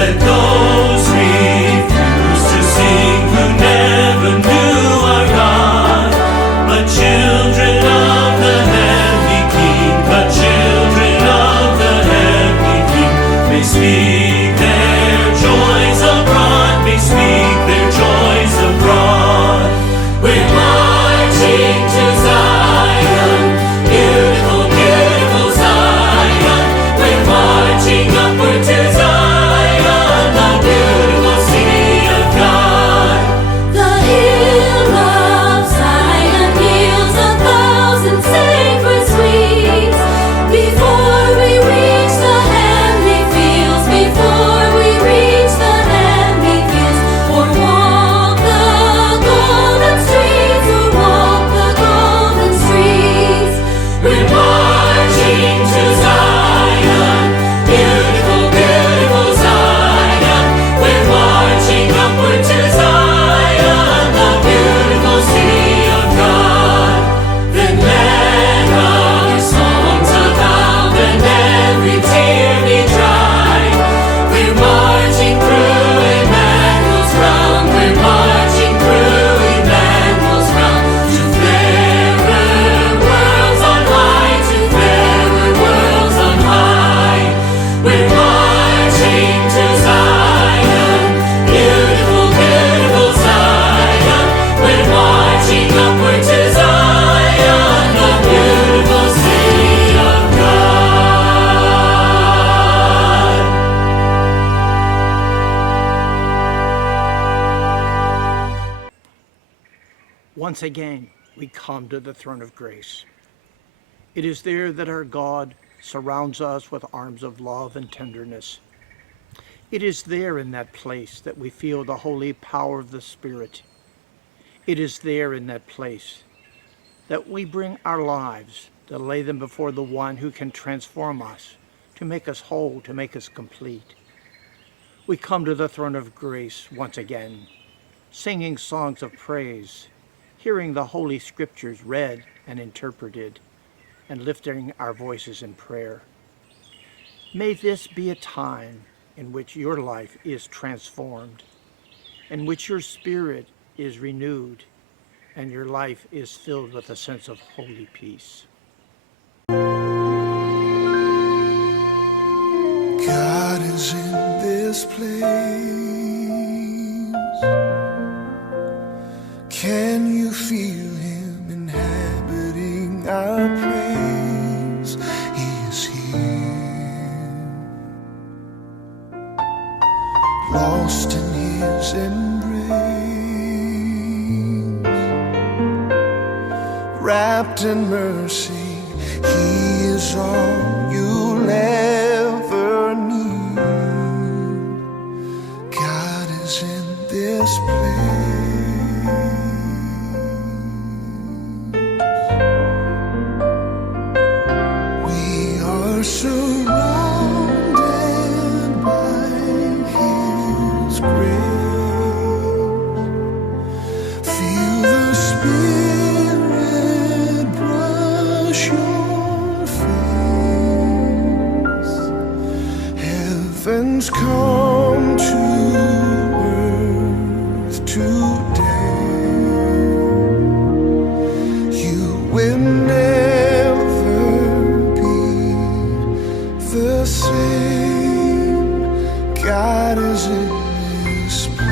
Let those refuse to sing who never knew our God, but children of the heavenly King, but children of the heavenly King, may speak their joys abroad, may speak their joys abroad. We're marching to Zion, beautiful, beautiful Zion. We're marching upward to Zion, the beautiful city of God. The hill of Zion yields 1,000 sacred sweets. Before we reach the heavenly fields, before we reach the heavenly fields, or walk the golden streets, or walk the golden streets. We're marching to Zion, beautiful, beautiful Zion. We're marching upward to Zion, the beautiful city of God. Then let our songs abound and every tear be dried. We're marching through Emmanuel's ground. We're marching through Emmanuel's ground to fairer worlds on high, to fairer worlds on high. We're marching to Zion, beautiful, beautiful Zion. We're marching upward to Zion, the beautiful city of God. Once again, we come to the throne of grace. It is there that our God surrounds us with arms of love and tenderness. It is there in that place that we feel the holy power of the Spirit. It is there in that place that we bring our lives, to lay them before the one who can transform us, to make us whole, to make us complete. We come to the throne of grace once again, singing songs of praise, hearing the Holy Scriptures read and interpreted, and lifting our voices in prayer. May this be a time in which your life is transformed, in which your spirit is renewed, and your life is filled with a sense of holy peace. God is in this place. Can you feel him inhabiting our praise? He is here, lost in his embrace, wrapped in mercy. He is all you'll ever need. God is in this place. We are surrounded by his grace. Feel the Spirit brush your face. Heaven's come to earth today. You will never be the same. God is in this place.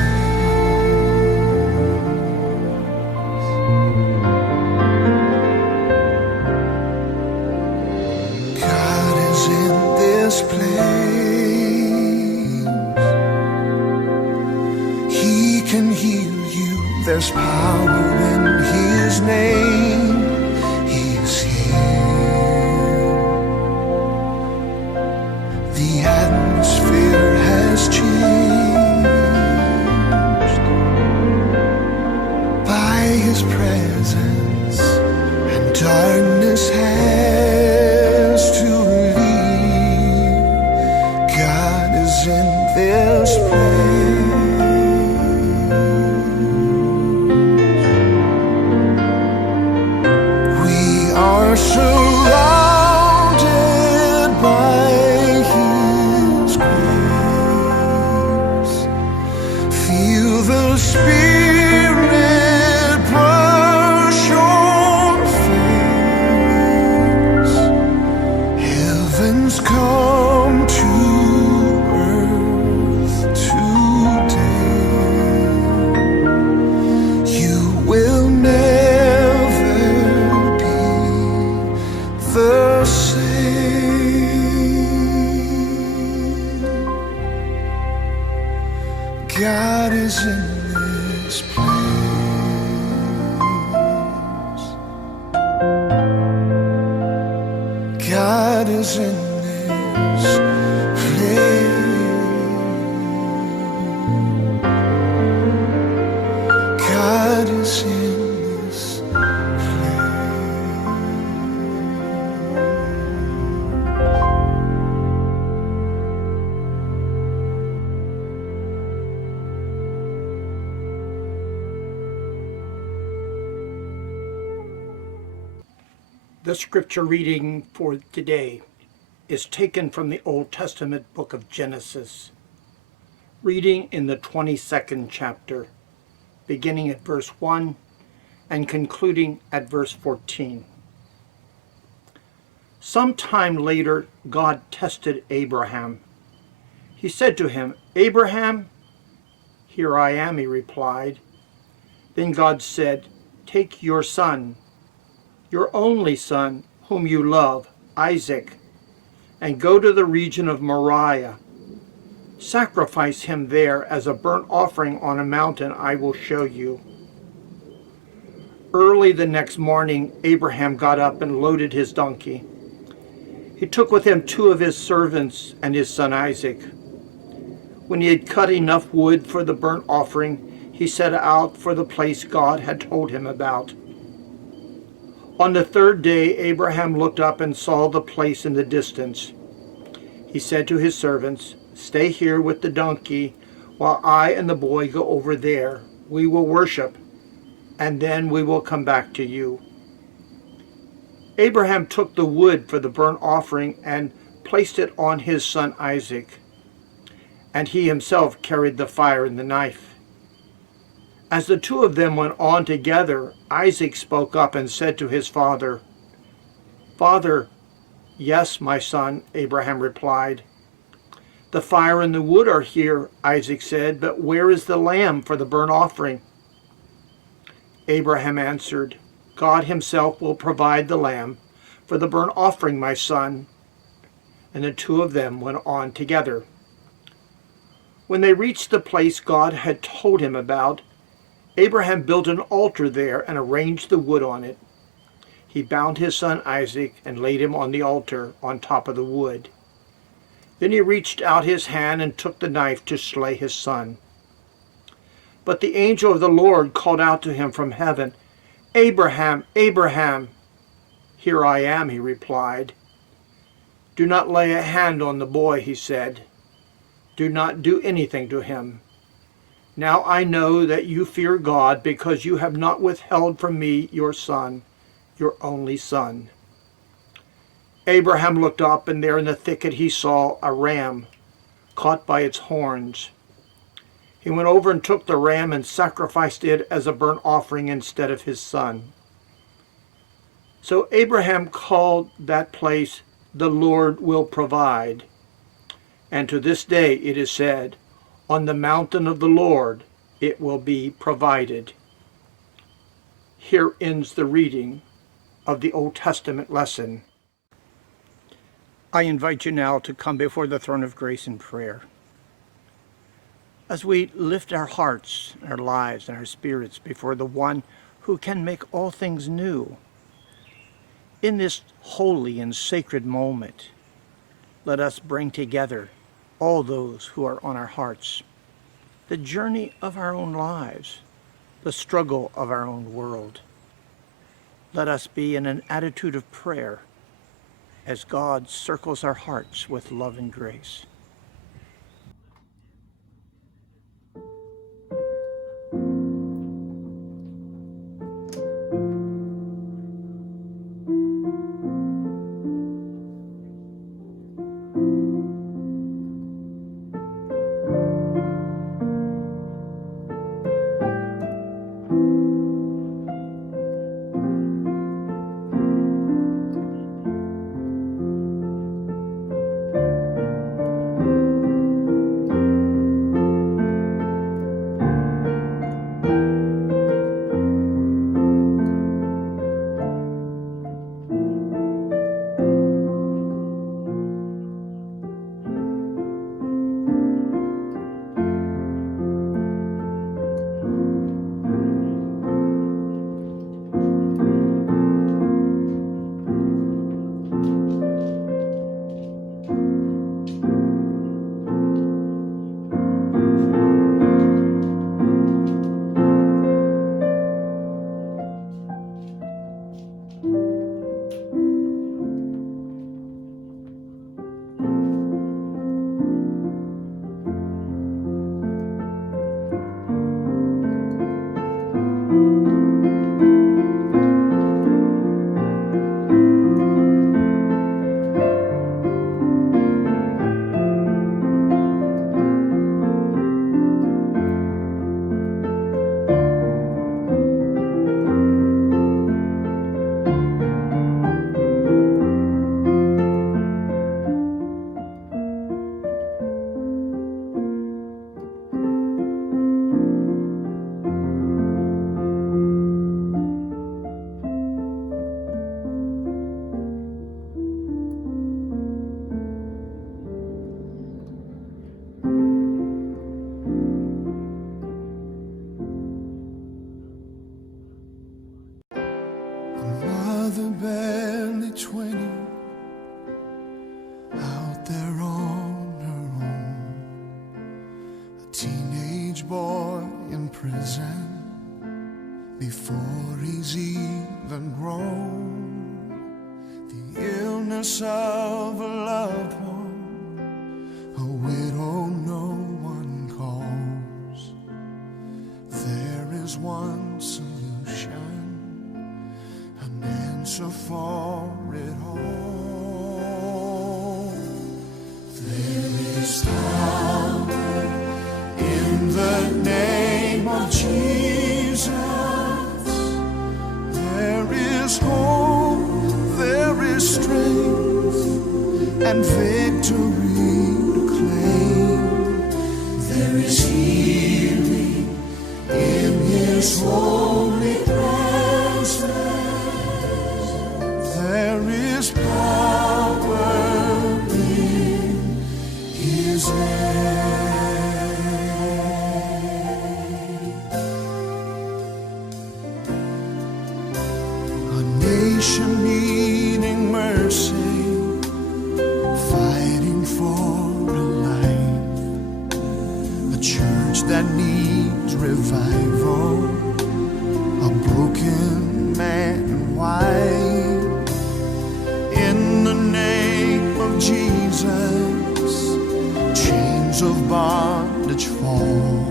God is in this place. He can heal you. There's power in his name. He is here. The atmosphere has changed by his presence, and darkness has to leave. God is in this place. We are surrounded by his grace. God is in this place. God is in this place. God is in this The scripture reading for today is taken from the Old Testament book of Genesis, reading in the 22nd chapter, beginning at verse 1 and concluding at verse 14. Sometime later, God tested Abraham. He said to him, "Abraham?" "Here I am," he replied. Then God said, "Take your son, your only son, whom you love, Isaac, and go to the region of Moriah. Sacrifice him there as a burnt offering on a mountain I will show you." Early the next morning, Abraham got up and loaded his donkey. He took with him 2 of his servants and his son Isaac. When he had cut enough wood for the burnt offering, he set out for the place God had told him about. On the 3rd day, Abraham looked up and saw the place in the distance. He said to his servants, "Stay here with the donkey while I and the boy go over there. We will worship, and then we will come back to you." Abraham took the wood for the burnt offering and placed it on his son Isaac, and he himself carried the fire and the knife. As the 2 of them went on together, Isaac spoke up and said to his father, "Father." "Yes, my son," Abraham replied. "The fire and the wood are here," Isaac said, "but where is the lamb for the burnt offering?" Abraham answered, "God himself will provide the lamb for the burnt offering, my son." And the 2 of them went on together. When they reached the place God had told him about, Abraham built an altar there and arranged the wood on it. He bound his son Isaac and laid him on the altar on top of the wood. Then he reached out his hand and took the knife to slay his son. But the angel of the Lord called out to him from heaven, "Abraham, Abraham." "Here I am," he replied. "Do not lay a hand on the boy," he said. "Do not do anything to him. Now I know that you fear God because you have not withheld from me your son, your only son." Abraham looked up, and there in the thicket he saw a ram caught by its horns. He went over and took the ram and sacrificed it as a burnt offering instead of his son. So Abraham called that place, "The Lord will provide." And to this day it is said, "On the mountain of the Lord it will be provided." Here ends the reading of the Old Testament lesson. I invite you now to come before the throne of grace in prayer. As we lift our hearts, our lives, and our spirits before the one who can make all things new, in this holy and sacred moment, let us bring together all those who are on our hearts, the journey of our own lives, the struggle of our own world. Let us be in an attitude of prayer as God circles our hearts with love and grace. prison before he's even grown. The illness of a loved one, a widow no one calls. There is one solution, an answer for it all. There is power in the name of Jesus. There is hope, there is strength, and victory to claim. There is healing in His holy presence. There is power in His name. A nation needing mercy, fighting for a life, a church that needs revival, a broken man and wife. In the name of Jesus, chains of bondage fall,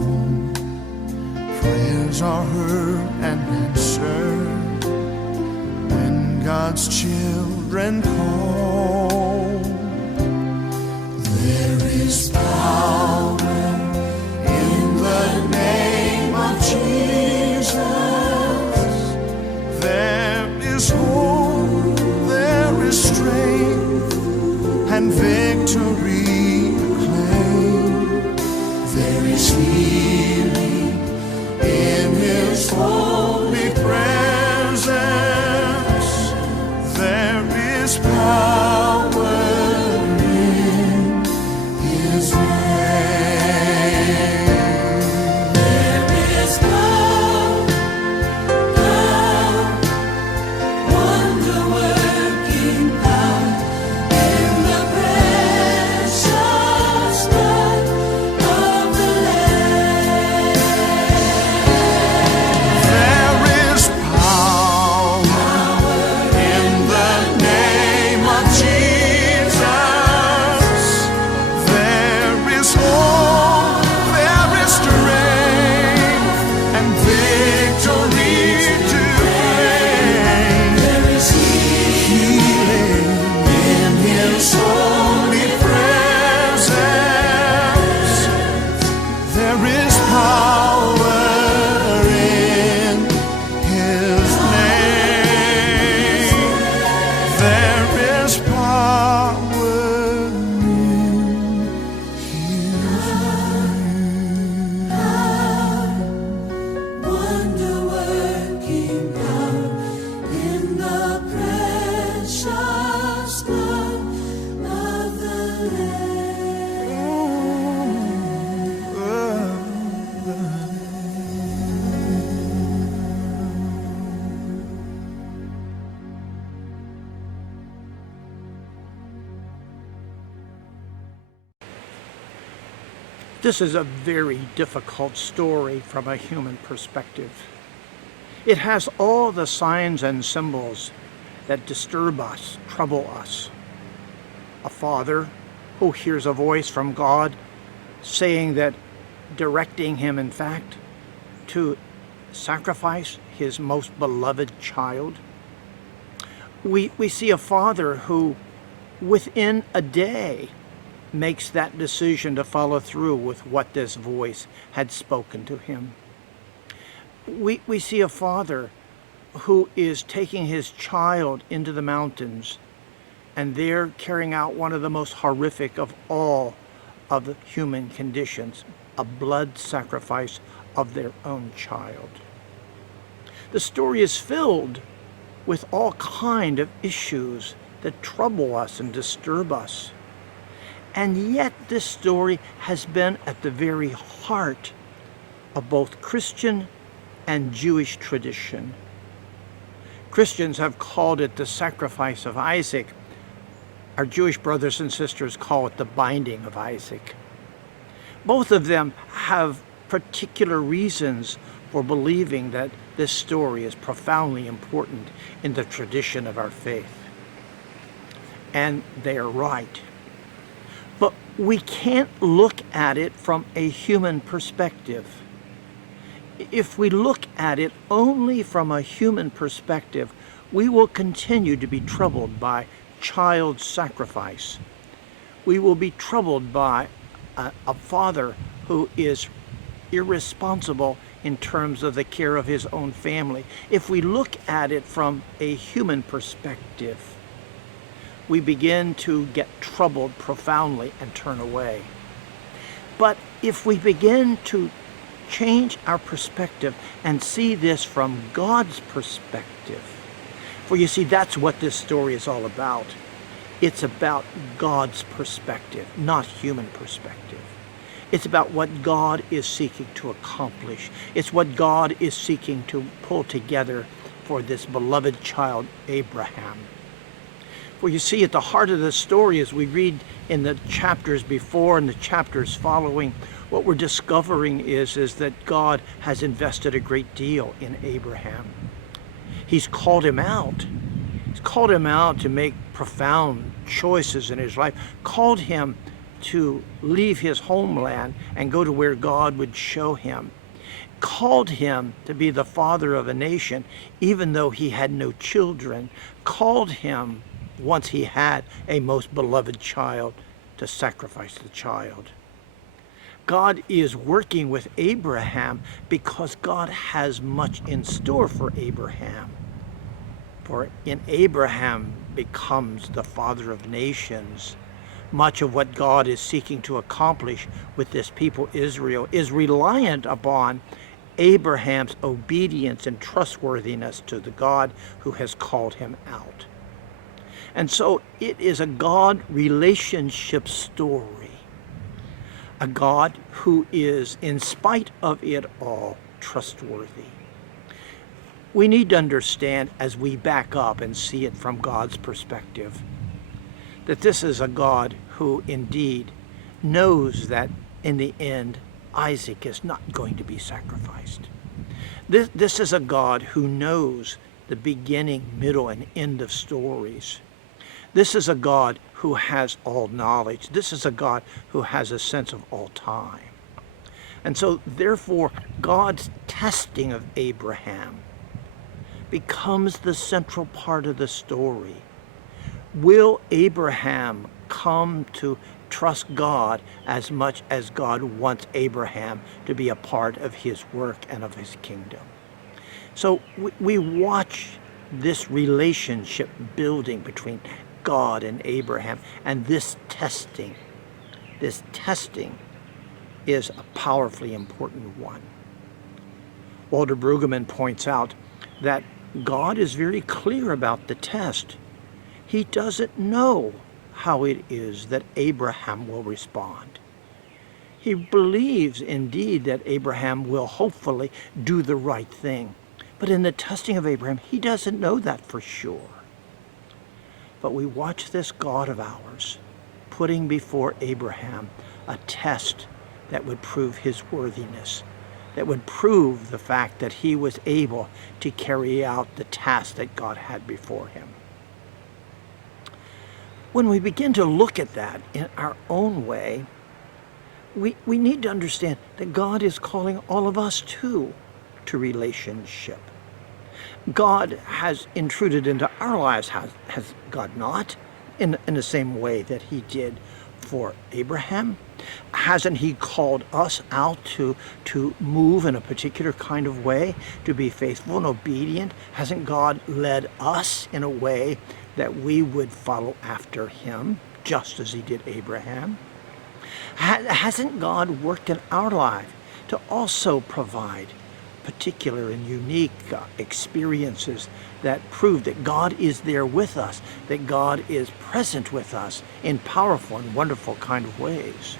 prayers are heard and answered when God's children call. There is power in the name of Jesus. There is hope, there is strength, and victory to claim. There is healing in His holy presence. There is power in His name. There is power, wonder-working power in the precious blood of the Lamb. There is power in the name of Jesus. There is hope, there is strength, and victory to claim. There is Healing in His holy presence. There is power in His name. There is power in His name. wonder-working power in the precious blood of the This is a very difficult story from a human perspective. It has all the signs and symbols that disturb us, trouble us. A father who hears a voice from God saying that, directing him, in fact, to sacrifice his most beloved child. We see a father who, within a day, makes that decision to follow through with what this voice had spoken to him. We see a father who is taking his child into the mountains and there carrying out one of the most horrific of all of the human conditions, a blood sacrifice of their own child. The story is filled with all kind of issues that trouble us and disturb us. And yet this story has been at the very heart of both Christian and Jewish tradition. Christians have called it the sacrifice of Isaac. Our Jewish brothers and sisters call it the binding of Isaac. Both of them have particular reasons for believing that this story is profoundly important in the tradition of our faith. And they are right. But we can't look at it from a human perspective. If we look at it only from a human perspective, we will continue to be troubled by child sacrifice. We will be troubled by a father who is irresponsible in terms of the care of his own family. If we look at it from a human perspective, we begin to get troubled profoundly and turn away. But if we begin to change our perspective and see this from God's perspective, for you see, that's what this story is all about. It's about God's perspective, not human perspective. It's about what God is seeking to accomplish. It's what God is seeking to pull together for this beloved child, Abraham. For you see, at the heart of the story, as we read in the chapters before and the chapters following, what we're discovering is that God has invested a great deal in Abraham. He's called him out. He's called him out to make profound choices in his life, called him to leave his homeland and go to where God would show him, called him to be the father of a nation, even though he had no children, called him, once he had a most beloved child, to sacrifice the child. God is working with Abraham because God has much in store for Abraham. For in Abraham becomes the father of nations. Much of what God is seeking to accomplish with this people, Israel, is reliant upon Abraham's obedience and trustworthiness to the God who has called him out. And so it is a God relationship story. A God who is, in spite of it all, trustworthy. We need to understand, as we back up and see it from God's perspective, that this is a God who indeed knows that in the end, Isaac is not going to be sacrificed. This is a God who knows the beginning, middle, and end of stories. This is a God who has all knowledge. This is a God who has a sense of all time. And so, therefore, God's testing of Abraham becomes the central part of the story. Will Abraham come to trust God as much as God wants Abraham to be a part of his work and of his kingdom? So we watch this relationship building between God and Abraham, and this testing is a powerfully important one. Walter Brueggemann points out that God is very clear about the test. He doesn't know how it is that Abraham will respond. He believes indeed that Abraham will hopefully do the right thing. But in the testing of Abraham, he doesn't know that for sure. But we watch this God of ours putting before Abraham a test that would prove his worthiness, that would prove the fact that he was able to carry out the task that God had before him. When we begin to look at that in our own way, we need to understand that God is calling all of us too to relationship. God has intruded into our lives, has God not, in the same way that he did for Abraham? Hasn't he called us out to move in a particular kind of way, to be faithful and obedient? Hasn't God led us in a way that we would follow after him, just as he did Abraham? Hasn't God worked in our life to also provide particular and unique experiences that prove that God is there with us, that God is present with us in powerful and wonderful kind of ways?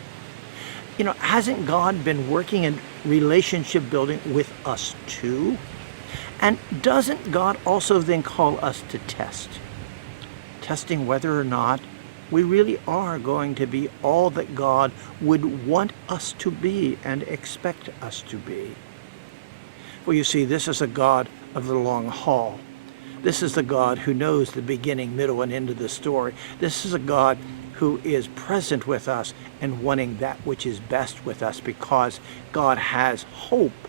You know, hasn't God been working in relationship building with us too? And doesn't God also then call us to testing whether or not we really are going to be all that God would want us to be and expect us to be? Well, you see, this is a God of the long haul. This is the God who knows the beginning, middle, and end of the story. This is a God who is present with us and wanting that which is best with us, because God has hope,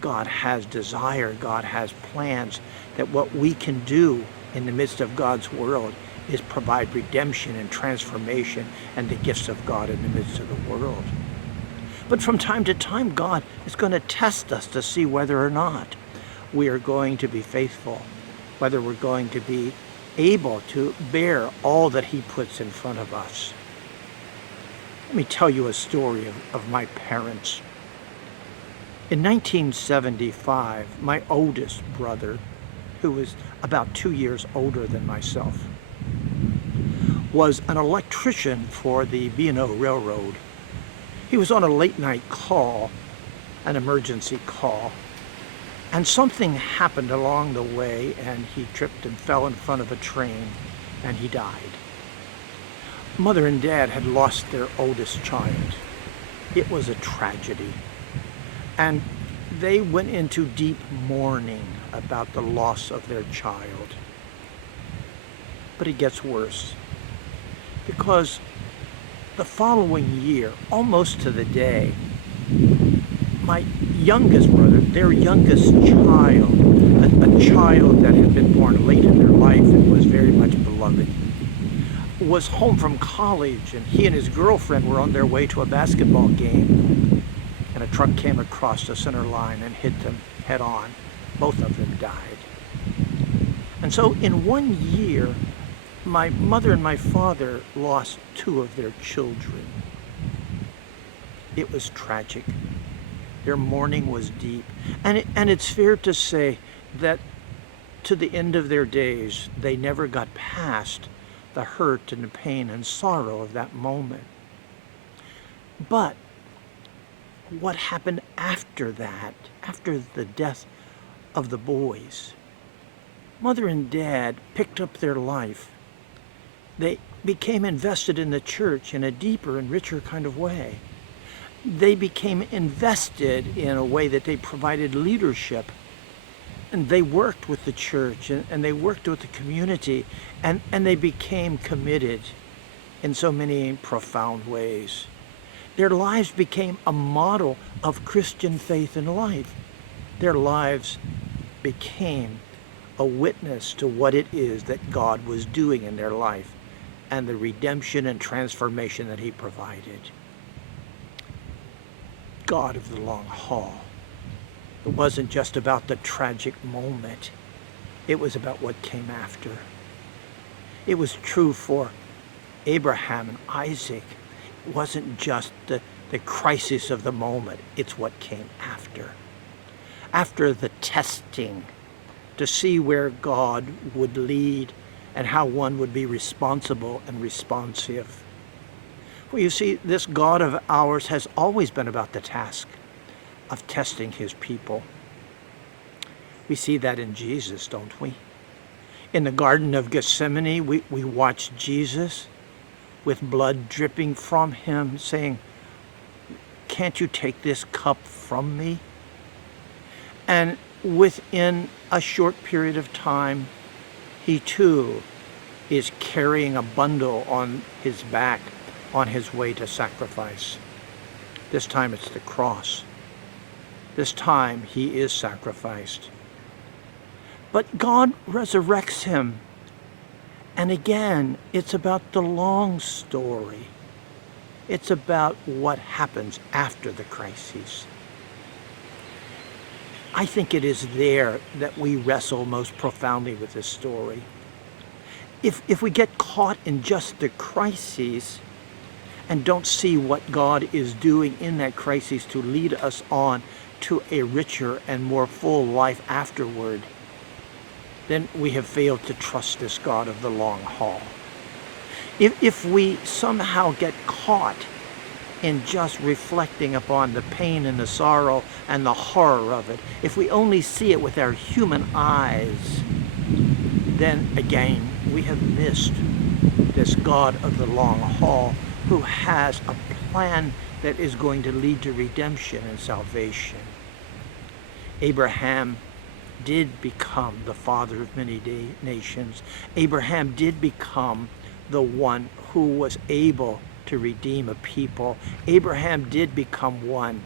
God has desire, God has plans, that what we can do in the midst of God's world is provide redemption and transformation and the gifts of God in the midst of the world. But from time to time, God is going to test us to see whether or not we are going to be faithful, whether we're going to be able to bear all that he puts in front of us. Let me tell you a story of my parents. In 1975, my oldest brother, who was about 2 years older than myself, was an electrician for the B&O Railroad. He was on a late night call, an emergency call, and something happened along the way, and he tripped and fell in front of a train, and he died. Mother and Dad had lost their oldest child. It was a tragedy. And they went into deep mourning about the loss of their child. But it gets worse, because the following year, almost to the day, my youngest brother, their youngest child, a child that had been born late in their life and was very much beloved, was home from college, and he and his girlfriend were on their way to a basketball game, and a truck came across the center line and hit them head on. Both of them died. And so in 1 year, my mother and my father lost 2 of their children. It was tragic. Their mourning was deep. And it's fair to say that to the end of their days, they never got past the hurt and the pain and sorrow of that moment. But what happened after that, after the death of the boys? Mother and Dad picked up their life. They became invested in the church in a deeper and richer kind of way. They became invested in a way that they provided leadership, and they worked with the church, and they worked with the community, and they became committed in so many profound ways. Their lives became a model of Christian faith and life. Their lives became a witness to what it is that God was doing in their life and the redemption and transformation that he provided. God of the long haul. It wasn't just about the tragic moment. It was about what came after. It was true for Abraham and Isaac. It wasn't just the crisis of the moment. It's what came after. After the testing, to see where God would lead and how one would be responsible and responsive. Well, you see, this God of ours has always been about the task of testing his people. We see that in Jesus, don't we? In the Garden of Gethsemane, we watch Jesus with blood dripping from him saying, "Can't you take this cup from me?" And within a short period of time, he too is carrying a bundle on his back on his way to sacrifice. This time it's the cross. This time he is sacrificed. But God resurrects him. And again, it's about the long story. It's about what happens after the crises. I think it is there that we wrestle most profoundly with this story. If we get caught in just the crises and don't see what God is doing in that crisis to lead us on to a richer and more full life afterward, then we have failed to trust this God of the long haul. If we somehow get caught in just reflecting upon the pain and the sorrow and the horror of it, if we only see it with our human eyes, then again we have missed this God of the long haul who has a plan that is going to lead to redemption and salvation. Abraham did become the father of many nations. Abraham did become the one who was able to redeem a people. Abraham did become one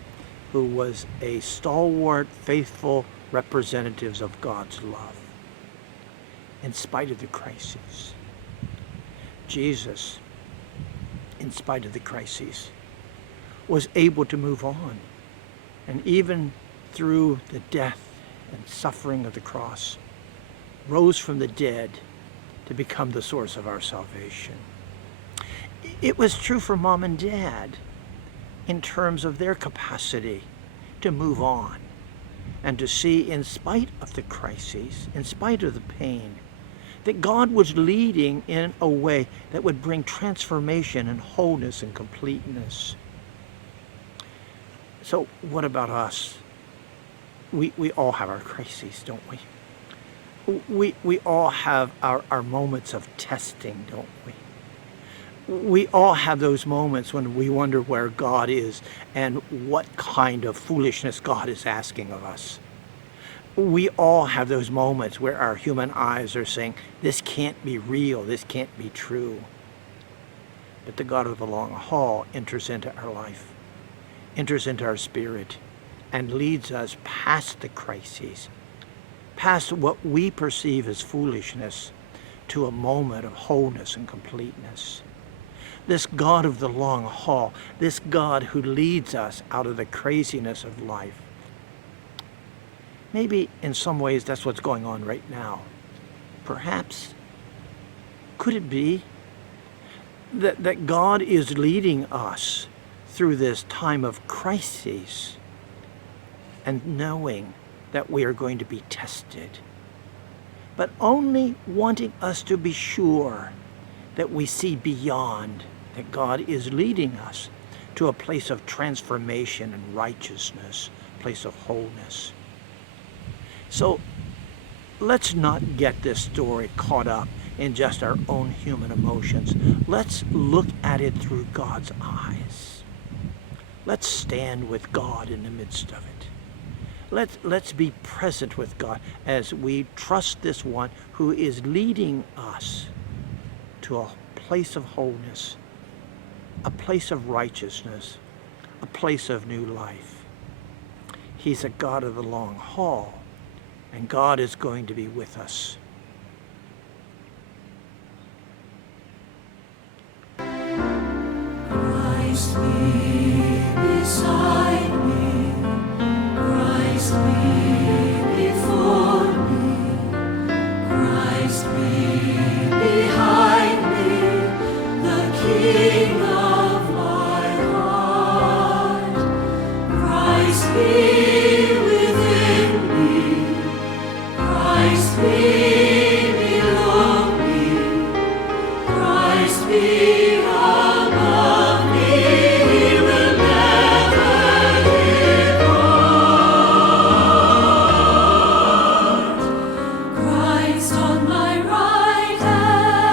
who was a stalwart, faithful representative of God's love. In spite of the crises, Jesus, in spite of the crises, was able to move on. And even through the death and suffering of the cross, rose from the dead to become the source of our salvation. It was true for mom and dad in terms of their capacity to move on and to see, in spite of the crises, in spite of the pain, that God was leading in a way that would bring transformation and wholeness and completeness. So what about us? We all have our crises, don't we? We all have our moments of testing, don't we? We all have those moments when we wonder where God is and what kind of foolishness God is asking of us. We all have those moments where our human eyes are saying, this can't be real, this can't be true. But the God of the long haul enters into our life, enters into our spirit, and leads us past the crises, past what we perceive as foolishness, to a moment of wholeness and completeness. This God of the long haul, this God who leads us out of the craziness of life. Maybe in some ways that's what's going on right now. Perhaps, could it be that God is leading us through this time of crises and knowing that we are going to be tested, but only wanting us to be sure that we see beyond, that God is leading us to a place of transformation and righteousness, a place of wholeness. So let's not get this story caught up in just our own human emotions. Let's look at it through God's eyes. Let's stand with God in the midst of it. Let's be present with God as we trust this one who is leading us to a place of wholeness, a place of righteousness, a place of new life. He's a God of the long haul, and God is going to be with us. Christ be beside me, Christ be before me, Christ be behind me, the King of my heart. Christ be within me, Christ be below me, Christ be above me. He will never depart. Christ on my right hand,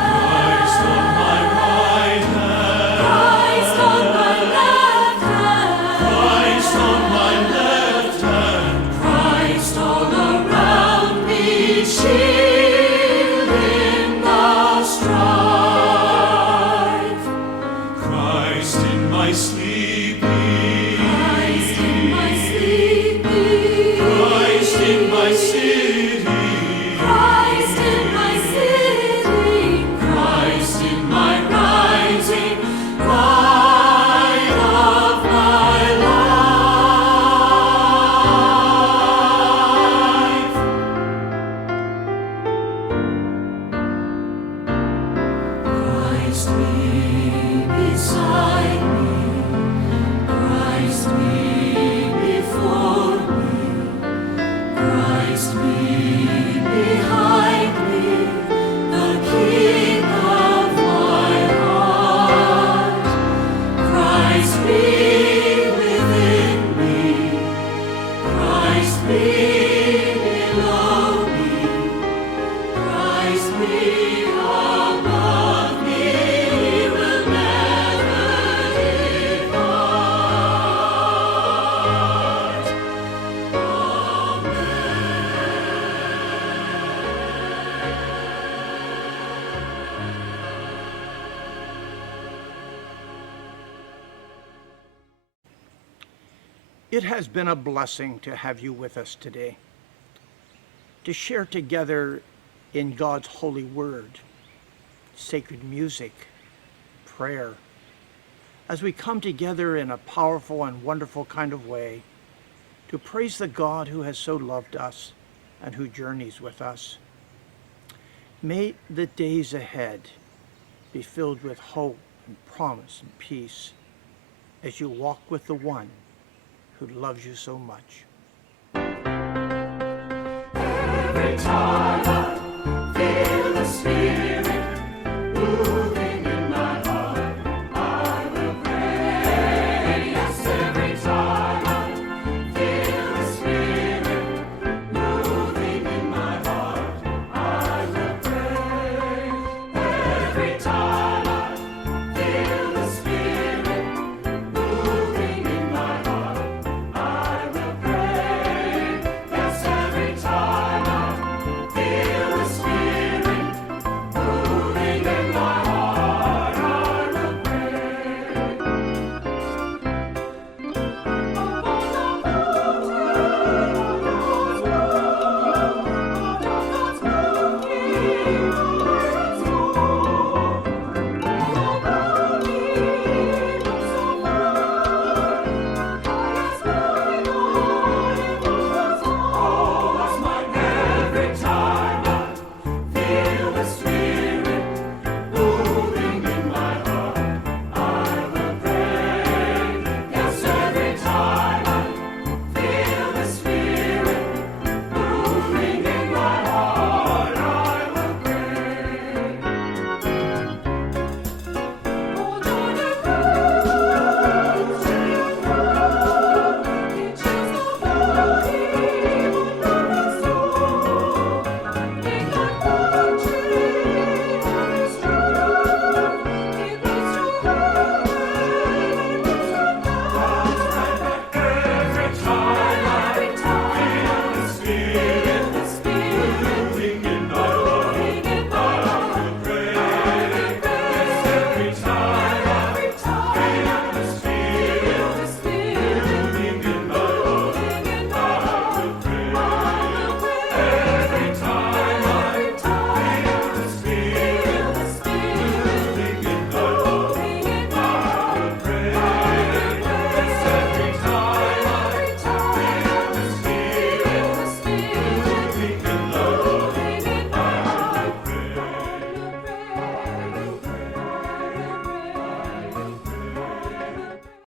Christ on my right hand, Christ on my left hand, Christ on my left It has been a blessing to have you with us today, to share together in God's holy word, sacred music, prayer, as we come together in a powerful and wonderful kind of way to praise the God who has so loved us and who journeys with us. May the days ahead be filled with hope and promise and peace as you walk with the one who loves you so much. Every time